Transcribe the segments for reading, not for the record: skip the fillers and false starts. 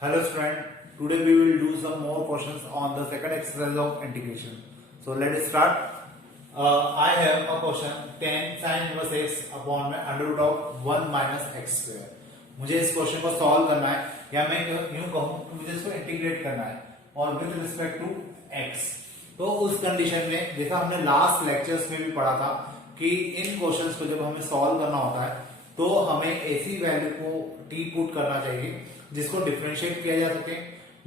Hello student, today we will do some more questions on the second exercise of integration. So let us start. I have a question tan sin inverse x upon में under root of 1 minus x square. मुझे इस question को solve करना है या मैं यूं कहूं तो मुझे इसको इंटीग्रेट करना है और विद रिस्पेक्ट टू x. तो उस कंडीशन में जैसा हमने लास्ट लेक्चर्स में भी पढ़ा था कि इन क्वेश्चंस को जब हमें सॉल्व करना होता है तो हमें ऐसी वैल्यू को t पुट करना चाहिए जिसको डिफरेंशिएट किया जा सके.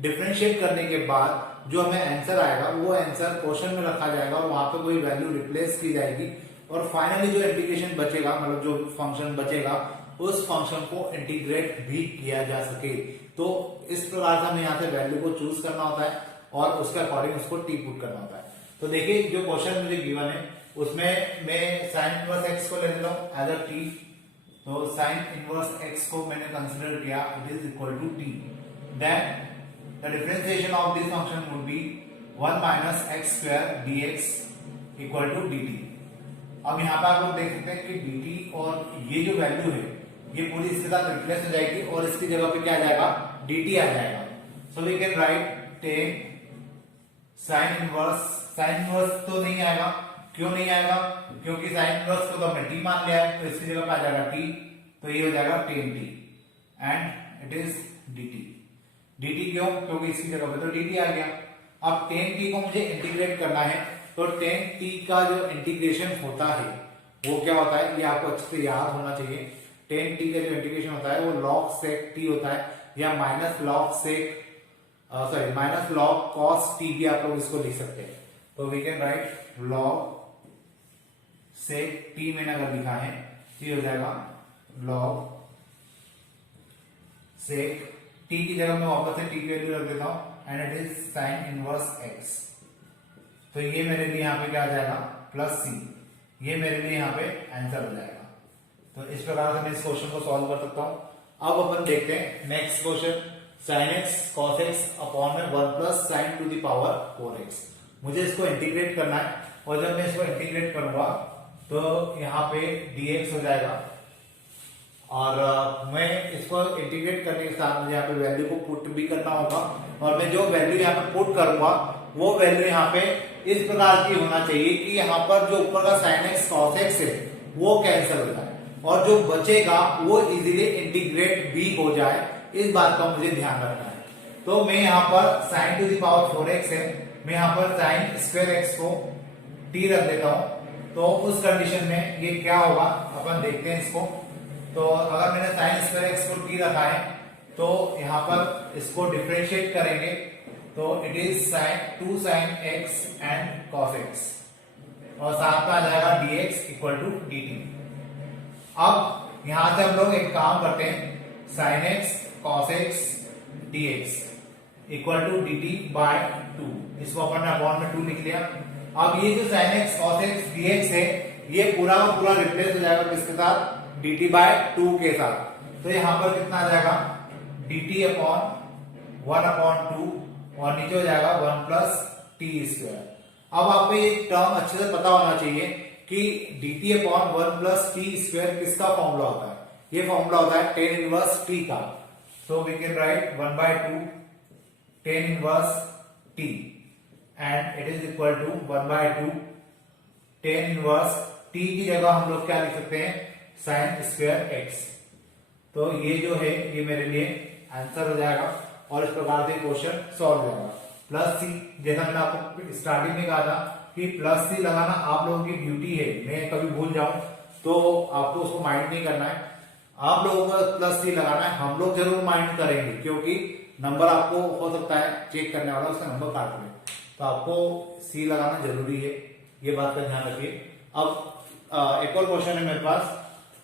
डिफरेंशिएट करने के बाद जो हमें आंसर आएगा वो आंसर क्वेश्चन में रखा जाएगा और वहां पे कोई वैल्यू रिप्लेस की जाएगी और फाइनली जो इंटीग्रेशन बचेगा मतलब जो फंक्शन बचेगा उस फंक्शन को इंटीग्रेट भी किया जा सके. तो इस प्रकार से हमें यहाँ से वैल्यू को चूज करना होता है और उसके अकॉर्डिंग उसको टी पुट करना होता है. तो देखिए जो क्वेश्चन मुझे गिवन है उसमें मैं साइन इनवर्स एक्स को ले लेता हूं एज अ टी. तो साइन इनवर्स x को मैंने कंसीडर किया it is equal to t. Then the differentiation of this function would be 1 minus x square dx equal to dt. अब यहाँ पे आप लोग देख सकते हैं कि dt और ये जो वैल्यू है ये पूरी इसके साथ रिप्लेस हो जाएगी और इसकी जगह पे क्या आ जाएगा dt आ जाएगा. So we can write tan sine inverse तो नहीं आएगा. क्यों नहीं आएगा? क्योंकि साइन इनवर्स को तो हमने t मान लिया है तो इसकी जगह पे आ जाएगा t. तो ये हो जाएगा tan t and it is dt क्यों? क्योंकि इसकी जगह पे तो dt आ गया. अब tan t को मुझे इंटीग्रेट करना है तो tan t का जो इंटीग्रेशन होता है वो क्या होता है ये आपको अच्छे से याद होना चाहिए. tan t का जो इंटीग्रेशन होता है वो log sec t होता है या माइनस log cos t भी आप लोग इसको लिख सकते हैं. तो we can write log sec t मैंने अगर लिखा है ये हो जाएगा log sec t की जगह मैं वापस से t की वैल्यू रख देता हूं and it is sin inverse x. तो ये मेरे लिए यहाँ पे क्या आ जाएगा प्लस c. ये मेरे लिए यहाँ पे आंसर हो जाएगा. तो इस प्रकार से मैं इस क्वेश्चन को सॉल्व कर सकता हूं. अब अपन देखते हैं next question sin x cos x upon में 1 plus sign to the power 4x. मुझे इसको इंटीग्रेट करना है और जब मैं इसको इंटीग्रेट करूंगा तो यहाँ पे dx हो जाएगा और मैं इसको इंटीग्रेट करने के साथ मुझे यहाँ पे वैल्यू को पुट भी करना होगा और मैं जो वैल्यू यहाँ पे पुट करूंगा वो वैल्यू यहाँ पे इस प्रकार की होना चाहिए कि यहाँ पर जो ऊपर का sin x cos x है वो कैंसिल हो जाए और जो बचेगा वो इजीली इंटीग्रेट भी हो जाए. इस बात का मुझे ध्यान रखना है. तो मैं यहाँ पर sin to the power 4x है मैं यहाँ पर sin स्क्वायर x को t रख देता हूं. तो उस कंडीशन में ये क्या होगा अपन देखते हैं इसको. तो अगर मैंने sin स्क्वायर x को t रखा है तो यहाँ पर इसको डिफरेंशिएट करेंगे तो it is 2 sin x and cos x और साथ में आ जाएगा dx इक्वल टू dt. अब यहां से हम लोग एक काम करते हैं sin x cos x dx equal to dt by 2. इसको अपन ने अपॉन में 2 लिख लिया. अब ये जो sin x cos x dx है ये पूरा का पूरा रिप्लेस हो जाएगा किसके साथ dt बाय 2 के साथ. तो यहाँ पर कितना आ जाएगा dt अपॉन 1 अपॉन 2 और नीचे हो जाएगा 1 प्लस टी स्क्वायर. अब आपको ये टर्म अच्छे से पता होना चाहिए कि dt upon 1 plus T square किसका फॉर्मूला होता है. ये फॉर्मूला होता है tan इनवर्स t का. So we can write 1 by 2 tan inverse t and it is equal to 1 by 2 tan inverse t की जगह हम लोग क्या लिख सकते हैं sin स्क्वायर x. तो ये जो है ये मेरे लिए आंसर हो जाएगा और इस प्रकार से क्वेश्चन सॉल्व हो जाएगा. प्लस सी जैसा मैंने आपको स्टार्टिंग में कहा था कि प्लस सी लगाना आप लोगों की ड्यूटी है. मैं कभी भूल जाऊं तो आपको उसको माइंड नहीं करना है. आप लोगों को प्लस सी लगाना है. हम लोग जरूर माइंड करेंगे क्योंकि नंबर आपको हो सकता है चेक करने वाला उसका नंबर काट ले तो आपको सी लगाना जरूरी है. ये बात का ध्यान रखिए. अब एक और क्वेश्चन है मेरे पास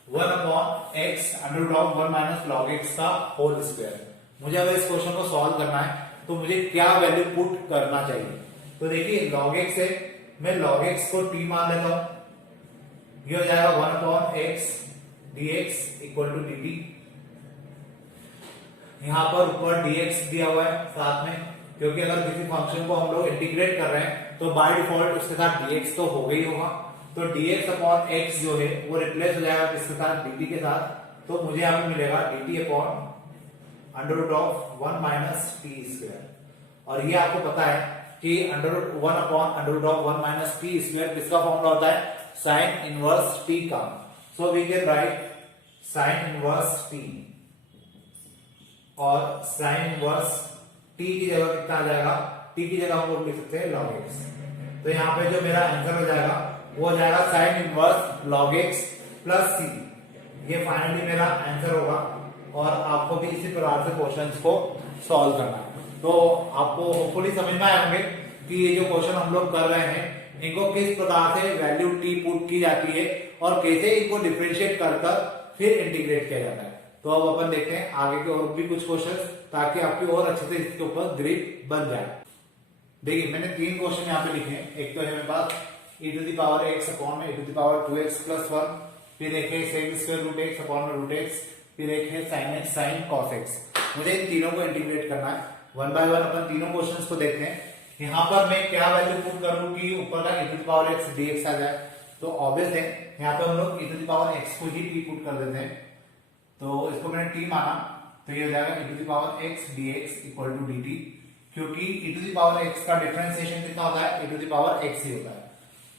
1 upon x under root of 1 minus log x का होल स्क्वायर. मुझे अगर इस क्वेश्चन को सॉल्व करना है तो मुझे क्या वैल्यू पुट करना चाहिए. तो देखिए log x है मैं log x को t मान लेता हूं. ये हो जाएगा 1 upon x dx equal to dt. यहां पर ऊपर dx दिया हुआ है साथ में क्योंकि अगर किसी फंक्शन को हम लोग इंटीग्रेट कर रहे हैं तो बाय डिफॉल्ट उसके साथ dx तो होगा ही होगा. तो dx अपॉन x जो है वो रिप्लेस हो जाएगा किसके साथ dt के साथ. तो मुझे यहां पे मिलेगा dt upon under root of 1 minus t square, और ये आपको पता है कि under root 1 upon under root of 1 minus t square किसका फॉर्मूला होता है, साइन इनवर्स टी का। So we can write sine inverse t, और साइन इनवर्स टी की जगह कितना आ जाएगा, टी की जगह हम लोग लिख सकते हैं log x। तो यहाँ पे जो मेरा आंसर हो जाएगा वो हो जाएगा sine inverse log x plus C. ये फाइनली मेरा आंसर होगा, और आपको भी इसी प्रकार से क्वेश्चंस को सॉल्व करना है। तो आपको होपफुली समझ में आए होंगे कि ये जो क्वेश्चन हम लोग कर रहे हैं इनको किस प्रकार से वैल्यू टी पुट की जाती है और कैसे इनको डिफरेंशिएट कर फिर इंटीग्रेट किया जाता है। तो अब अपन देखते हैं आगे के और भी कुछ क्वेश्चन, ताकि आपकी और अच्छे से इसके ऊपर ग्रिप बन जाए। देखिए मैंने 3 क्वेश्चन यहाँ पे लिखे हैं। एक तो है मेरे पास e to the power x upon में e to the power 2x plus 1, फिर एक है sec square root x upon में रूट x, फिर एक है sin x sin cos x। मुझे इन तीनों को इंटीग्रेट करना है। 1 बाय 1 अपन तीनों क्वेश्चंस को देखते हैं। यहाँ पर मैं क्या वैल्यू पुट करूँ कि ऊपर का e to the power x dx आ जाए। तो ऑब्वियस है यहाँ पे हम लोग e to the power x को ही t पुट कर देते हैं। तो इसको मैंने t माना, तो ये हो जाएगा e to the power x dx equal to dt, क्योंकि e to the power x का डिफरेंशिएशन कितना होता है, e to the power x ही होता है।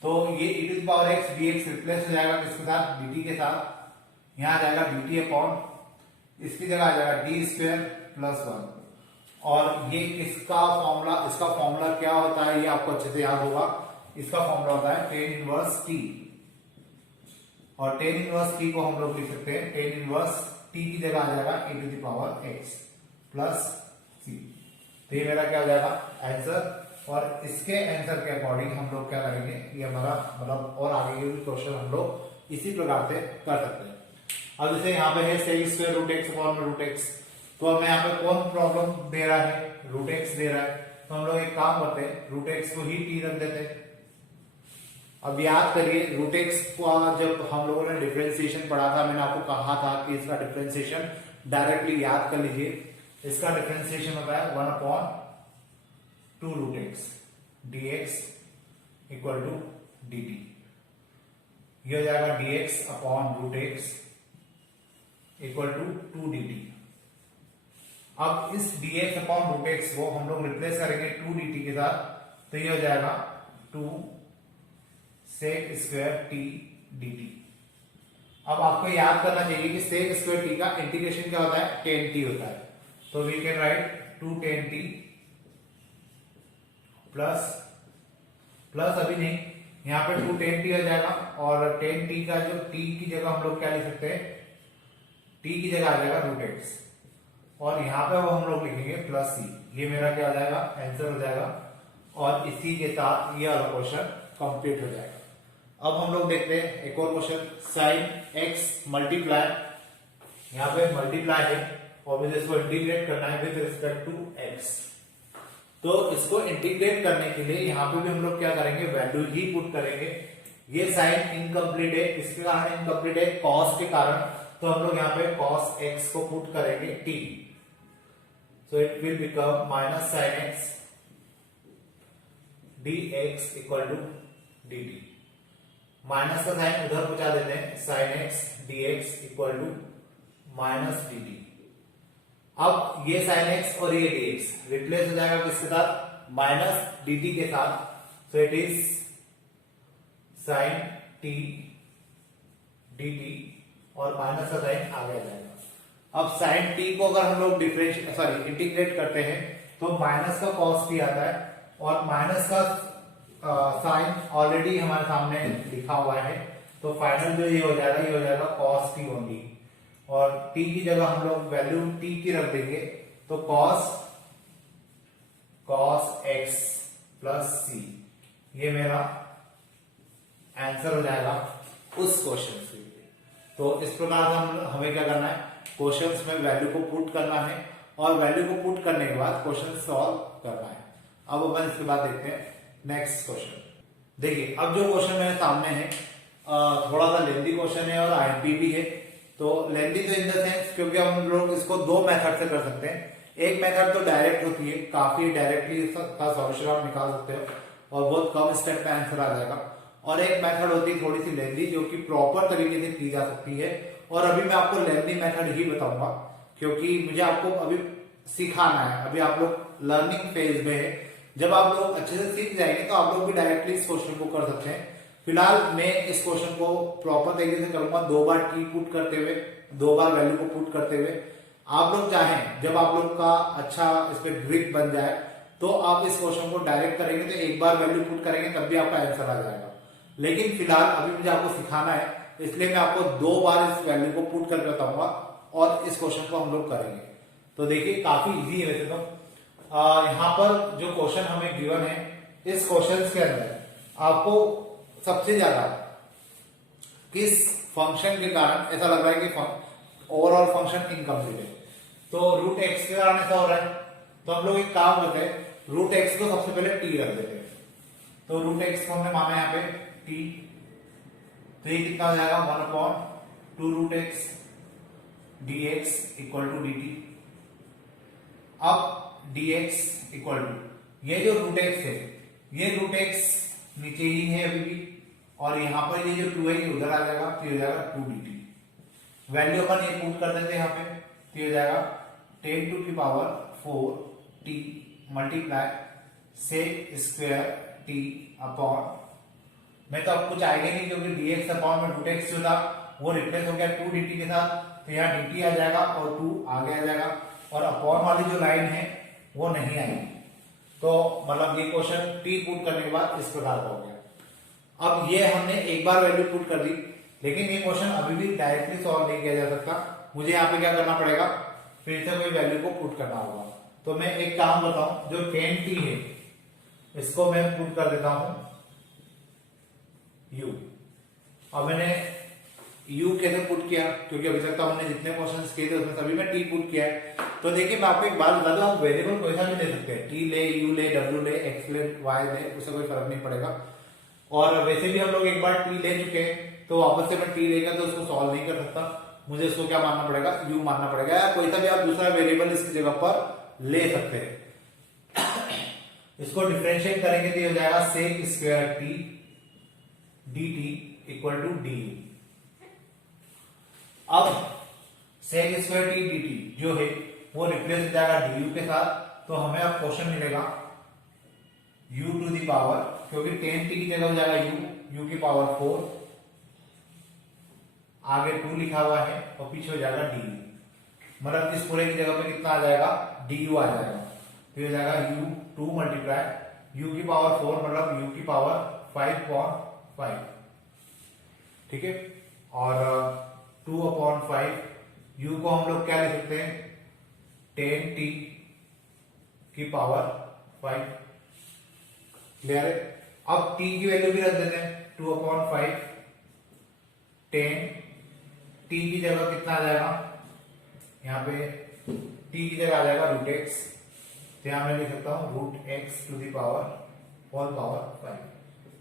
तो ये e to the power x dx replace हो जाएगा किसके साथ, dt के साथ। यहाँ आ जाएगा dt अपॉन, इसकी जगह आ जाएगा d स्क्वायर प्लस 1। और ये इसका फॉर्मूला क्या होता है ये आपको अच्छे से याद होगा। इसका फॉर्मूला होता है tan इनवर्स t, और tan इनवर्स t को हम लोग लिख सकते हैं tan इनवर्स t की जगह आ जाएगा e to the power x plus c। तो ये मेरा क्या हो जाएगा आंसर, और इसके आंसर के अकॉर्डिंग हम लोग क्या करेंगे, ये हमारा मतलब और आगे के भी क्वेश्चन हम लोग इसी प्रकार से कर सकते हैं। अब जैसे यहाँ पे है sec square root x upon root x, तो हमें यहाँ पे कौन प्रॉब्लम दे रहा है, रूट x दे रहा है। तो हम लोग एक काम करते हैं, रूट x को ही t रख देते हैं। अब याद करिए रूट x का जब हम लोगों ने डिफरेंशिएशन पढ़ा था, मैंने आपको कहा था कि इसका डिफरेंशिएशन डायरेक्टली याद कर लीजिए। इसका डिफरेंशिएशन होता है 1 upon 2 root x dx equal to dt। ये हो जाएगा dx upon root x equal to 2 dt। अब इस dx अपॉन रूट x को हम लोग रिप्लेस करेंगे 2 dt के साथ, तो ये हो जाएगा 2 sec स्क्वायर t dt। अब आपको याद करना चाहिए कि sec स्क्वायर t का इंटीग्रेशन क्या होता है, tan t होता है। तो we can write 2 tan t plus अभी नहीं, यहाँ पे 2 tan t हो जाएगा, और tan t का जो t की जगह हम लोग क्या लिख सकते हैं, t की जगह आ जाएगा रूट x, और यहाँ पे वो हम लोग लिखेंगे प्लस c। ये मेरा क्या हो जाएगा आंसर हो जाएगा, और इसी के साथ ये वाला क्वेश्चन कंप्लीट हो जाएगा। अब हम लोग देखते हैं एक और क्वेश्चन, साइन x मल्टीप्लाई, यहाँ पे मल्टीप्लाई है और मुझे इसको इंटीग्रेट करना है विद रिस्पेक्ट टू x। तो इसको इंटीग्रेट करने के लिए यहाँ पे भी हम लोग क्या करेंगे, वैल्यू ही पुट करेंगे। ये साइन इनकम्प्लीट है, इसके कारण इनकम्प्लीट है, कॉस के कारण, तो हम लोग यहाँ पे cos x को पुट करेंगे t, so it will become minus sine x dx equal to dt। Minus का साइन उधर पहुंचा देते हैं, sine x dx equal to minus dt। अब ये साइन x और ये dx रिप्लेस हो जाएगा किसके साथ, माइनस dt के साथ, so it is sine t dt, और माइनस का साइन आगे आ जाएगा। अब साइन t को अगर हम लोग इंटीग्रेट करते हैं तो माइनस का cos t आता है, और माइनस का साइन ऑलरेडी हमारे सामने लिखा हुआ है, तो फाइनल जो ये हो जाएगा, ये हो जाएगा cos t ओनली, और t की जगह हम लोग वैल्यू t की रख देंगे, तो cos x प्लस c, ये मेरा आंसर हो जाएगा उस क्वेश्चन से। तो इस प्रकार हमें क्या करना है, क्वेश्चंस में वैल्यू को पुट करना है, और वैल्यू को पुट करने के बाद क्वेश्चन सॉल्व करना है। अब अपन इसके बाद देखते हैं नेक्स्ट क्वेश्चन। देखिए अब जो क्वेश्चन मेरे सामने है थोड़ा सा लेंथी क्वेश्चन है और आईएमपी भी है। तो लेंथी तो इन द सेंस क्योंकि हम लोग इसको 2 मेथड से कर सकते हैं। एक मेथड तो डायरेक्ट होती है, काफी डायरेक्टली का सॉल्यूशन आप निकाल सकते हो और बहुत कम स्टेप पे आंसर आ जाएगा, और एक मेथड होती है थोड़ी सी लेंथी जो कि प्रॉपर तरीके से की जा सकती है, और अभी मैं आपको लेंथी मेथड ही बताऊंगा क्योंकि मुझे आपको अभी सिखाना है, अभी आप लोग लर्निंग फेज में है। जब आप लोग अच्छे से सीख जाएंगे तो आप लोग भी डायरेक्टली इस क्वेश्चन को कर सकते हैं। फिलहाल मैं इस क्वेश्चन को प्रॉपर तरीके से करूंगा, 2 बार टी पुट करते हुए, 2 बार वैल्यू को पुट करते हुए। आप लोग चाहें जब आप लोग का अच्छा इस पे ग्रिप बन जाए तो आप इस क्वेश्चन को डायरेक्ट करेंगे तो 1 बार वैल्यू पुट करेंगे तब भी आपका आंसर आ जाएगा। लेकिन फिलहाल अभी मुझे आपको सिखाना है, इसलिए मैं आपको 2 बार इस वैल्यू को पुट करके बताऊंगा और इस क्वेश्चन को हम लोग करेंगे। तो देखिए काफी इजी है वैसे तो। यहाँ पर जो क्वेश्चन हमें गिवन है, इस क्वेश्चन के अंदर आपको सबसे ज्यादा किस फंक्शन के कारण ऐसा लग रहा है कि ओवरऑल फंक्शन इनकम्प्लीट है, तो रूट एक्स के कारण ऐसा हो रहा है। तो हम लोग एक काम करते हैं, रूट एक्स को सबसे पहले टी रख देते हैं। तो रूट एक्स को हमने माना यहाँ पे टी, तो ये कितना हो जाएगा 1/2 root x d x equal to d t. अब dx इक्वल टू ये जो रूट एक्स है, ये रूट एक्स नीचे ही है अभी भी, और यहां पर ये जो 2 है ये उधर आ जाएगा, तो हो जाएगा 2 dt। वैल्यू अपन ये पुट कर देते हैं यहाँ पे, तो हो जाएगा 10 टू की power 4 t multiply sec square t upon, मैं तो अब कुछ आएगा नहीं क्योंकि dx अपॉन में रूट एक्स जो था वो रिप्लेस हो गया 2 dt के साथ, तो यहाँ dt आ जाएगा और 2 आगे आ जाएगा, और अपॉन वाली जो लाइन है वो नहीं आएगी। तो मतलब ये क्वेश्चन टी पुट करने के बाद इस प्रकार का हो गया। अब ये हमने 1 बार वैल्यू पुट कर दी, लेकिन ये क्वेश्चन अभी भी डायरेक्टली सॉल्व नहीं किया जा सकता। मुझे यहाँ पे क्या करना पड़ेगा, फिर से कोई वैल्यू को पुट करना होगा। तो मैं एक काम करता हूं, जो 10t है इसको मैं पुट कर देता हूं u। अब मैंने u कैसे पुट किया, क्योंकि अभी तक तो हमने जितने क्वेश्चंस किए थे उसमें सभी में t पुट किया है। तो देखिए मैं आपको एक बात बता दूं, हम वेरिएबल कोई सा भी ले सकते हैं, t ले, u ले, w ले, x ले, y ले, उससे कोई फर्क नहीं पड़ेगा। और वैसे भी हम लोग एक बार t ले चुके हैं, तो वापस से मैं t लेकर तो उसको सॉल्व नहीं कर सकता, मुझे इसको क्या मानना पड़ेगा, u मानना पड़ेगा, या कोई सा भी आप दूसरा वेरिएबल इसकी जगह पर ले सकते हैं। इसको डिफरेंशिएट करेंगे तो हो जाएगा sec square t dt equal to du। अब sec square t d t जो है वो रिप्लेस हो जाएगा du के साथ, तो हमें अब क्वेश्चन मिलेगा u टू दी पावर, क्योंकि 10t की जगह हो जाएगा u की पावर 4, आगे 2 लिखा हुआ है और पीछे हो जाएगा du, मतलब इस पूरे की जगह पे कितना आ जाएगा du आ जाएगा, तो हो जाएगा u 2 मल्टीप्लाई u की पावर 4 मतलब u की पावर 5/5, ठीक है। और 2/5 u को हम लोग क्या लिख सकते हैं 10t की पावर 5, क्लियर है। अब t की वैल्यू भी रख देते हैं 2/5, 10 t की जगह कितना आ जाएगा, यहाँ पे t की जगह आ जाएगा रूट एक्स, तो यहां मैं लिख सकता हूं root x to the power whole power 5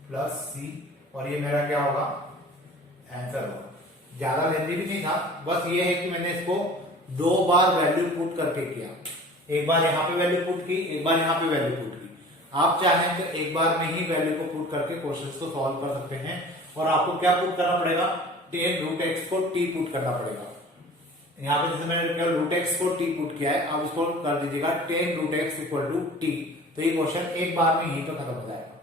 plus c, और ये मेरा क्या होगा आंसर होगा। ज्यादा लेंदी भी नहीं था, बस ये है कि मैंने इसको 2 बार वैल्यू पुट करके किया, एक बार यहाँ पे वैल्यू पुट की, एक बार यहाँ पे वैल्यू पुट की। आप चाहें तो एक बार में ही वैल्यू को पुट करके क्वेश्चंस को सॉल्व कर सकते हैं। और आपको क्या पुट करना पड़ेगा, 10 रूट एक्स को t पुट करना पड़ेगा। यहाँ पे जैसे मैंने रूट एक्स को t पुट किया है, आप इसको कर दीजिएगा 10 root x equal to t, तो ये क्वेश्चन एक बार में ही तो खत्म हो जाएगा,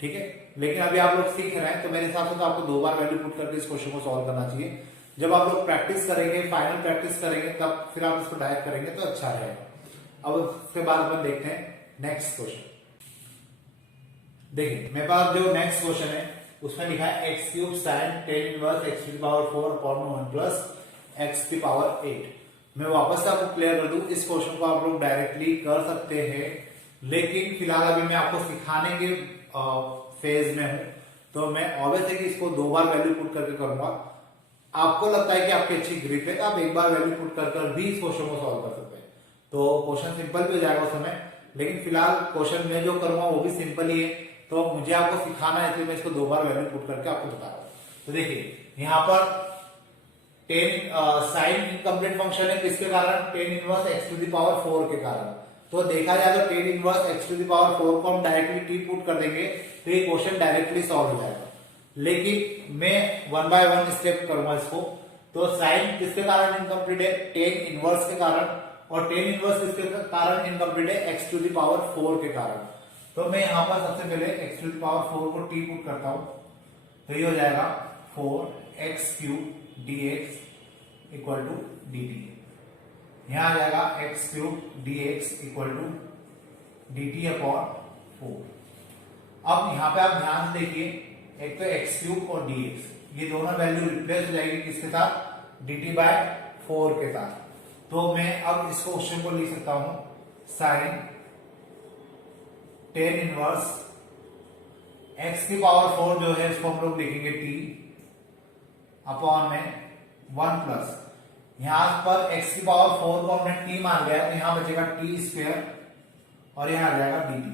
ठीक है। लेकिन अभी आप लोग सीख रहे हैं, तो मेरे हिसाब से तो आपको 2 बार वैल्यू पुट करके इस क्वेश्चन को सॉल्व करना चाहिए। जब आप लोग प्रैक्टिस करेंगे, फाइनल प्रैक्टिस करेंगे, तब फिर आप इसको डायरेक्ट करेंगे तो अच्छा रहेगा। अब उसके बाद अपन देखते हैं नेक्स्ट क्वेश्चन। देखिए मेरे पास जो नेक्स्ट क्वेश्चन है उसमें लिखा है x cube sign 10 inverse x की पावर 4 अपॉन 1 प्लस एक्स की पावर 8। मैं वापस से आपको क्लियर कर दूं, इस क्वेश्चन को आप लोग डायरेक्टली कर सकते हैं, लेकिन फिलहाल अभी मैं आपको सिखाने के फेज में हूं, तो मैं ऑब्वियस है कि इसको 2 बार वैल्यू पुट करके करूंगा। आपको लगता है कि आपकी अच्छी ग्रिप है तो आप एक बार वैल्यू पुट कर भी इस क्वेश्चन को सॉल्व कर सकते हैं, तो क्वेश्चन सिंपल भी हो जाएगा उस समय। लेकिन फिलहाल क्वेश्चन में जो करूंगा वो भी सिंपल ही है, तो मुझे आपको सिखाना है, इसलिए मैं इसको 2 बार वैल्यू पुट करके आपको बता रहा हूं। तो देखिए यहाँ पर 10 साइन इनकम्प्लीट फंक्शन है, किसके कारण 10 inverse x to the power 4 के कारण। तो देखा जाए तो 10 inverse x to the power 4 को हम डायरेक्टली टी पुट कर देंगे तो ये क्वेश्चन डायरेक्टली सॉल्व हो जाएगा। लेकिन मैं 1 बाय 1 स्टेप करूंगा इसको। तो साइन किसके कारण इनकम्प्लीट है? टेन इनवर्स के कारण, और टेन इनवर्स किसके कारण इनकम्प्लीट है? एक्स टू द पावर 4 के कारण। तो मैं यहां पर सबसे पहले एक्स टू द पावर 4 को टी पुट करता हूं, तो ये हो जाएगा 4x³ dx equal to dt। यहां आ जाएगा x³ dx equal to dt upon 4। अब यहां पे आप ध्यान से देखिए, एक तो x³ और dx, ये दोनों वैल्यू रिप्लेस हो जाएगी किसके साथ? dt/4 के साथ। तो मैं अब इस क्वेश्चन को लिख सकता हूं साइन टेन इनवर्स x की पावर 4 जो है इसको हम लोग लिखेंगे t अपॉन में 1 प्लस, यहां पर x की पावर 4 को हमने t मान लिया है, तो यहां बचेगा t² और यहां आ जाएगा dt,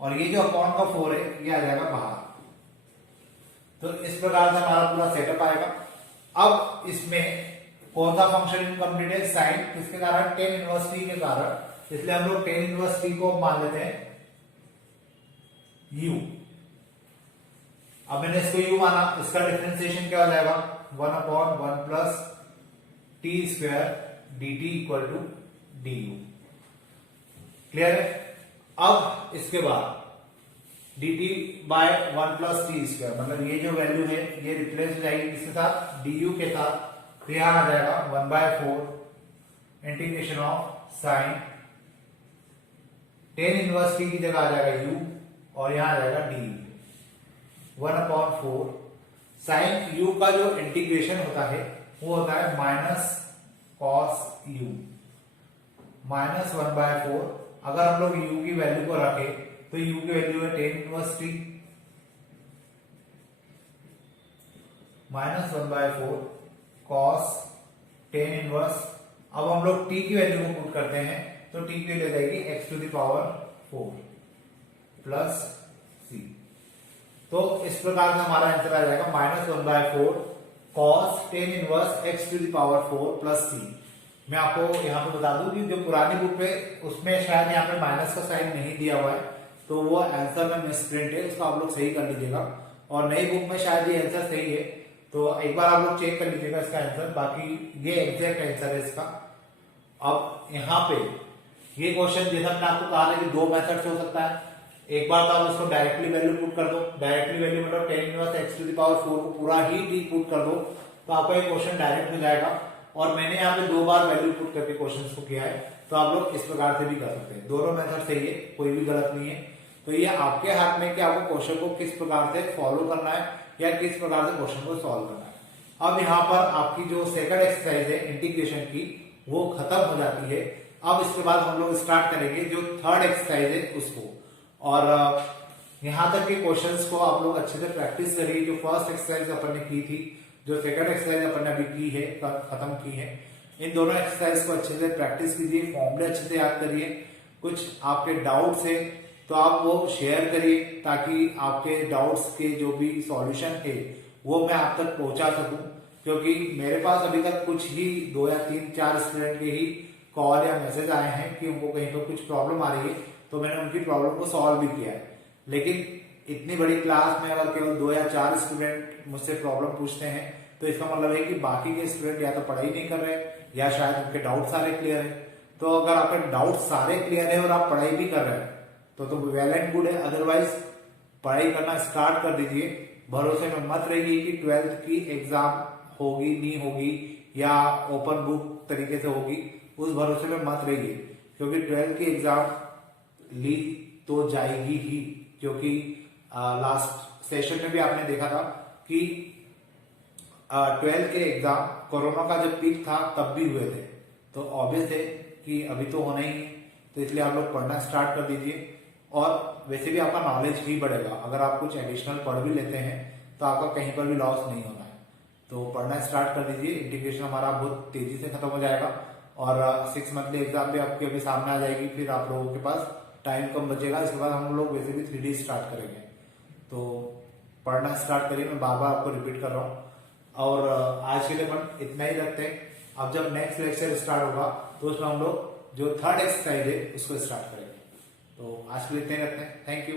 और ये जो अपॉन का 4 है ये आ जाएगा बाहर। तो इस प्रकार से हमारा पूरा सेटअप आएगा। अब इसमें कौन सा फंक्शन इनकम्प्लीट है? साइन किसके कारण? टेन इनवर्स t के कारण, इसलिए हम लोग टेन इनवर्स t को मान लेते हैं u। अब मैंने इसको u माना, इसका डिफरेंशिएशन क्या हो जाएगा? 1/1 plus t² dt equal to du। Clear है? अब इसके बाद dt/1 प्लस t², मतलब ये जो वैल्यू है ये रिप्लेस हो जाएगी किसके साथ? du के साथ। तो यहां आ जाएगा 1/4 integration of sine tan inverse t की जगह आ जाएगा u, और यहां आ जाएगा du 1/4 साइन u का जो इंटीग्रेशन होता है वो होता है माइनस कॉस u माइनस 1/4। अगर हम लोग u की वैल्यू को रखें तो u की वैल्यू है tan inverse t minus 1/4 cos tan inverse. अब हम लोग t की वैल्यू को पुट करते हैं, तो t की वैल्यू जाएगी x to the power 4 plus c। तो इस प्रकार से हमारा आंसर आ जाएगा minus 1/4 cos tan inverse x to the power 4 plus c। मैं आपको यहाँ पे बता दूं कि जो पुरानी बुक पे उसमें शायद यहाँ पे माइनस का साइन नहीं दिया हुआ है, तो वो आंसर में मिसप्रिंट है, उसको आप लोग सही कर लीजिएगा। और नई बुक में शायद ये आंसर सही है, तो एक बार आप लोग चेक कर लीजिएगा इसका आंसर। बाकी ये एग्जैक्ट आंसर है इसका। अब यहाँ पे ये क्वेश्चन जैसा मैंने आपको कहा था कि दो मेथड से हो सकता है। एक बार तो आप उसको डायरेक्टली वैल्यू पुट कर दो, डायरेक्टली वैल्यू मतलब tan inverse x to the power 4 को पूरा ही टी पुट कर दो, तो आपका ये क्वेश्चन डायरेक्ट हो जाएगा। और मैंने यहाँ पे दो बार वैल्यू पुट करके क्वेश्चन को किया है, तो आप लोग इस प्रकार से भी कर सकते हैं। दोनों मेथड सही है, कोई भी गलत नहीं है। तो ये आपके हाथ में कि आपको क्वेश्चन को किस प्रकार से फॉलो करना है या किस प्रकार से क्वेश्चन को सॉल्व करना है। अब यहाँ पर आपकी जो सेकंड एक्सरसाइज है इंटीग्रेशन की, वो खत्म हो जाती है। अब इसके बाद हम लोग स्टार्ट करेंगे जो थर्ड एक्सरसाइज है उसको, और यहाँ तक के क्वेश्चंस को आप लोग अच्छे से प्रैक्टिस करिए। जो फर्स्ट एक्सरसाइज अपन ने की थी, जो सेकंड एक्सरसाइज अपन ने अभी की है, खत्म की है, इन दोनों एक्सरसाइज को अच्छे से प्रैक्टिस कीजिए, फॉर्मूले अच्छे से याद करिए। कुछ आपके डाउट्स है तो आप वो शेयर करिए, ताकि आपके डाउट्स के जो भी सॉल्यूशन है वो मैं आप तक पहुंचा सकूं। क्योंकि मेरे पास अभी तक कुछ ही 2 या 3-4 स्टूडेंट के ही कॉल या मैसेज आए हैं कि उनको कहीं पर कुछ प्रॉब्लम आ रही है, तो मैंने उनकी प्रॉब्लम को सॉल्व भी किया है। लेकिन इतनी बड़ी क्लास में अगर केवल 2 या 4 स्टूडेंट मुझसे प्रॉब्लम पूछते हैं, तो इसका मतलब है कि बाकी के स्टूडेंट या तो पढ़ाई नहीं कर रहे या शायद उनके डाउट सारे क्लियर है। तो अगर आपके डाउट सारे क्लियर है और आप पढ़ाई भी कर रहे हैं तो वेल एंड गुड है। अदरवाइज पढ़ाई करना स्टार्ट कर दीजिए। भरोसे में मत रहिए कि 12th की एग्जाम होगी नहीं होगी या ओपन बुक तरीके से होगी, उस भरोसे में मत रहिए। क्योंकि 12th की एग्जाम ली तो जाएगी ही। क्योंकि लास्ट सेशन में भी आपने देखा था कि 12th के एग्जाम कोरोना का जब पीक था तब भी हुए थे, तो ऑब्वियस है कि अभी तो होना ही है। तो इसलिए आप लोग पढ़ना स्टार्ट कर दीजिए, और वैसे भी आपका नॉलेज भी बढ़ेगा। अगर आप कुछ एडिशनल पढ़ भी लेते हैं तो आपका कहीं पर भी लॉस नहीं होना है। तो पढ़ना स्टार्ट कर दीजिए। इंटीग्रेशन हमारा बहुत तेजी से खत्म हो जाएगा, और 6 मंथली एग्जाम भी आपके अभी सामने आ जाएगी। फिर आप लोगों के पास टाइम कम बचेगा। इसके बाद हम लोग वैसे भी 3D स्टार्ट करेंगे। तो पढ़ना स्टार्ट करिए, मैं बार बार आपको रिपीट कर रहा हूँ। और आज के लिए अपन इतना ही रखते हैं। अब जब नेक्स्ट लेक्चर स्टार्ट होगा तो उसमें हम लोग जो थर्ड एक्सरसाइज है उसको स्टार्ट करेंगे। तो आज के लिए इतना ही रखते हैं। Thank you.